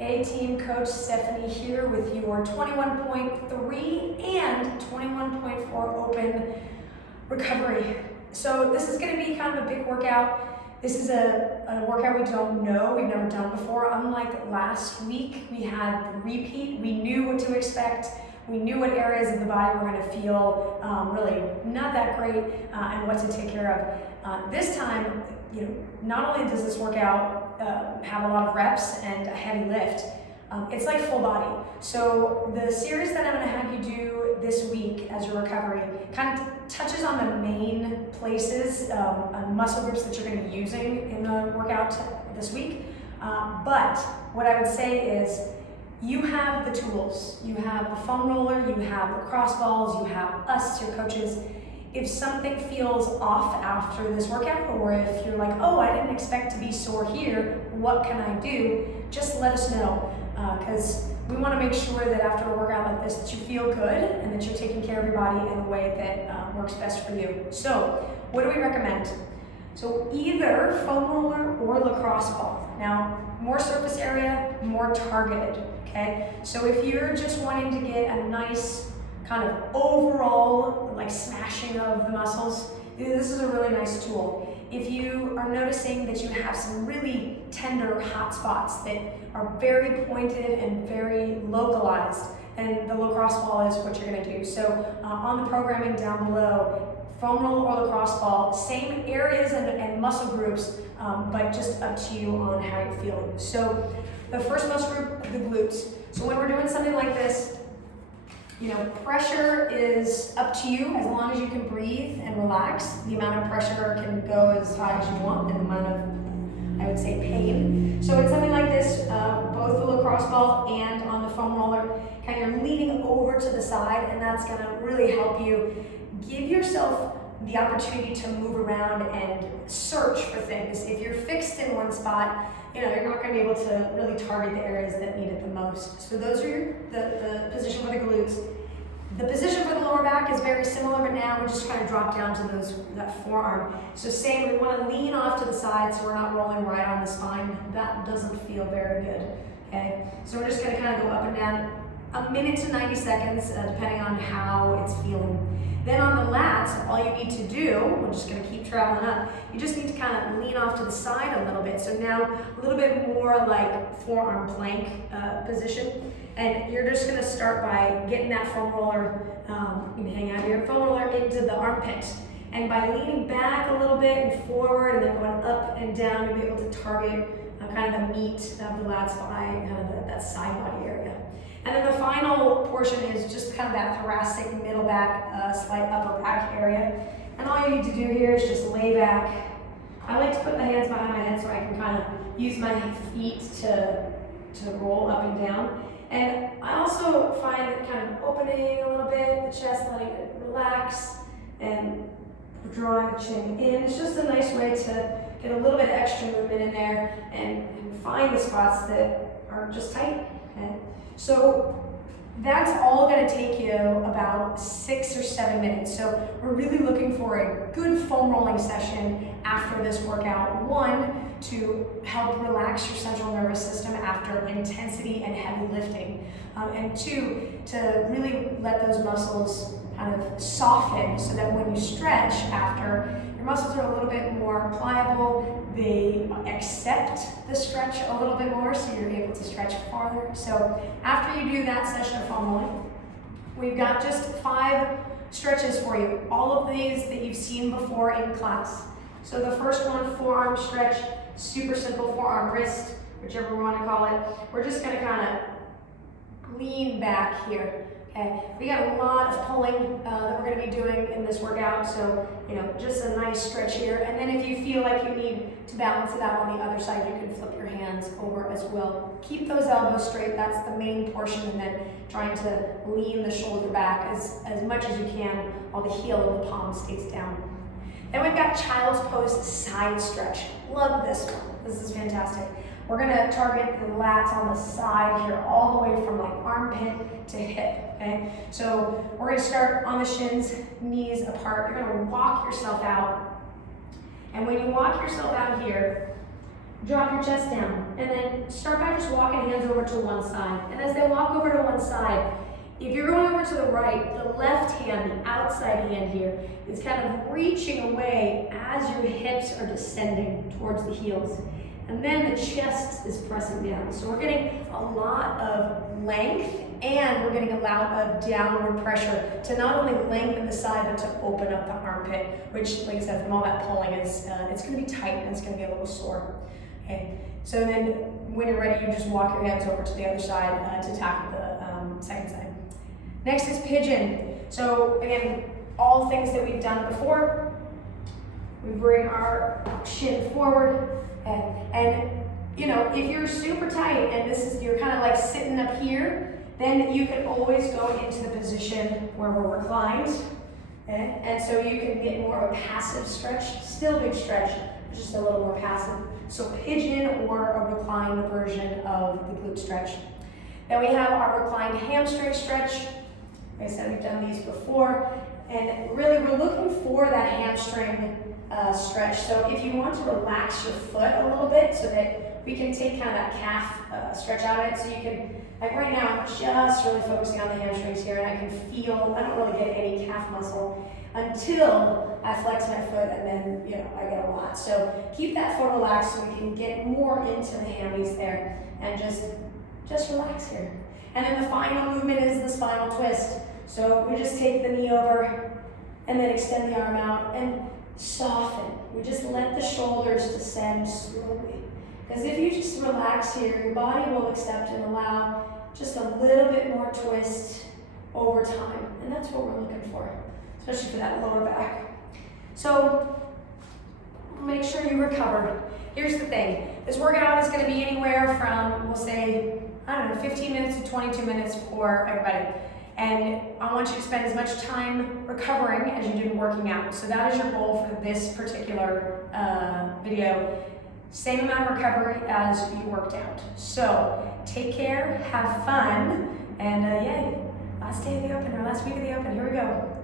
Hey team, Coach Stephanie here with your 21.3 and 21.4 open recovery. So this is going to be kind of a big workout. This is a workout we don't know, we've never done before. Unlike last week, we had the repeat. We knew what to expect. We knew what areas of the body were going to feel really not that great and what to take care of. This time, not only does this workout have a lot of reps and a heavy lift, it's like full body. So the series that I'm going to have you do this week as your recovery kind of touches on the main places and muscle groups that you're going to be using in the workout this week. But what I would say is you have the tools. You have the foam roller, you have lacrosse balls, you have us, your coaches. If something feels off after this workout, or if you're like, oh, I didn't expect to be sore here, what can I do? Just let us know, because we want to make sure that after a workout like this that you feel good and that you're taking care of your body in the way that works best for you. So what do we recommend? So either foam roller or lacrosse ball. Now, more surface area, more targeted, okay? So if you're just wanting to get a nice kind of overall like smashing of the muscles, this is a really nice tool. If you are noticing that you have some really tender hot spots that are very pointed and very localized, then the lacrosse ball is what you're going to do. So on the programming down below, foam roller or lacrosse ball, same areas and muscle groups, but just up to you on how you're feeling. So the first muscle group, the glutes. So when we're doing something like this, pressure is up to you as long as you can breathe and relax. The amount of pressure can go as high as you want, and the amount of, I would say, pain. So it's something like this, both the lacrosse ball and on the foam roller, kind of leaning over to the side, and that's gonna really help you give yourself the opportunity to move around and search for things. If you're fixed in one spot, you're not going to be able to really target the areas that need it the most. So those are the position for the glutes. The position for the lower back is very similar, but now we just kind of drop down to that forearm. So same, we want to lean off to the side so we're not rolling right on the spine. That doesn't feel very good, okay? So we're just going to kind of go up and down a minute to 90 seconds, depending on how it's feeling. Then on the lats, all you need to do, we're just going to keep traveling up, you just need to kind of lean off to the side a little bit. So now a little bit more like forearm plank position. And you're just going to start by getting that foam roller, you can hang out here, foam roller into the armpit. And by leaning back a little bit and forward and then going up and down, you'll be able to target kind of the meat of the lats by kind of that side body area. And then the final portion is just kind of that thoracic, middle back, slight upper back area. And all you need to do here is just lay back. I like to put the hands behind my head so I can kind of use my feet to roll up and down. And I also find it kind of opening a little bit, the chest, letting it relax, and drawing the chin in. It's just a nice way to get a little bit extra movement in there and find the spots that are just tight. Okay? So that's all going to take you about 6 or 7 minutes. So we're really looking for a good foam rolling session after this workout. 1, to help relax your central nervous system after intensity and heavy lifting. And 2, to really let those muscles kind of soften so that when you stretch after, your muscles are a little bit more pliable, they accept the stretch a little bit more, so you're able to stretch farther. So after you do that session of foam rolling, we've got just 5 stretches for you. All of these that you've seen before in class. So the first one, forearm stretch, super simple forearm wrist, whichever we want to call it. We're just going to kind of lean back here. Okay, we got a lot of pulling that we're going to be doing in this workout, so just a nice stretch here. And then if you feel like you need to balance it out on the other side, you can flip your hands over as well. Keep those elbows straight, that's the main portion, and then trying to lean the shoulder back as much as you can while the heel of the palm stays down. Then we've got child's pose side stretch. Love this one, this is fantastic. We're gonna target the lats on the side here, all the way from like armpit to hip, okay? So we're gonna start on the shins, knees apart. You're gonna walk yourself out. And when you walk yourself out here, drop your chest down, and then start by just walking hands over to one side. And as they walk over to one side, if you're going over to the right, the left hand, the outside hand here, is kind of reaching away as your hips are descending towards the heels. And then the chest is pressing down. So we're getting a lot of length, and we're getting a lot of downward pressure to not only lengthen the side, but to open up the armpit, which, like I said, from all that pulling, it's gonna be tight and it's gonna be a little sore. Okay, so then when you're ready, you just walk your hands over to the other side to tackle the second side. Next is pigeon. So again, all things that we've done before. We bring our shin forward, and you know, if you're super tight and you're kind of like sitting up here, then you can always go into the position where we're reclined. Okay? And so you can get more of a passive stretch, still big stretch, just a little more passive. So pigeon or a reclined version of the glute stretch. Then we have our reclined hamstring stretch. Like I said, we've done these before. And really, we're looking for that hamstring stretch. So if you want to relax your foot a little bit so that we can take kind of that calf stretch out of it. So you can, like right now, I'm just really focusing on the hamstrings here, and I can feel, I don't really get any calf muscle until I flex my foot, and then, you know, I get a lot. So keep that foot relaxed so we can get more into the hammies there, and just relax here. And then the final movement is the spinal twist. So we just take the knee over and then extend the arm out and soften. We just let the shoulders descend slowly. Because if you just relax here, your body will accept and allow just a little bit more twist over time. And that's what we're looking for, especially for that lower back. So make sure you recover. Here's the thing. This workout is going to be anywhere from, we'll say, I don't know, 15 minutes to 22 minutes for everybody. And I want you to spend as much time recovering as you do working out. So that is your goal for this particular video. Same amount of recovery as you worked out. So take care, have fun, and yay, last day of the open, or last week of the open, here we go.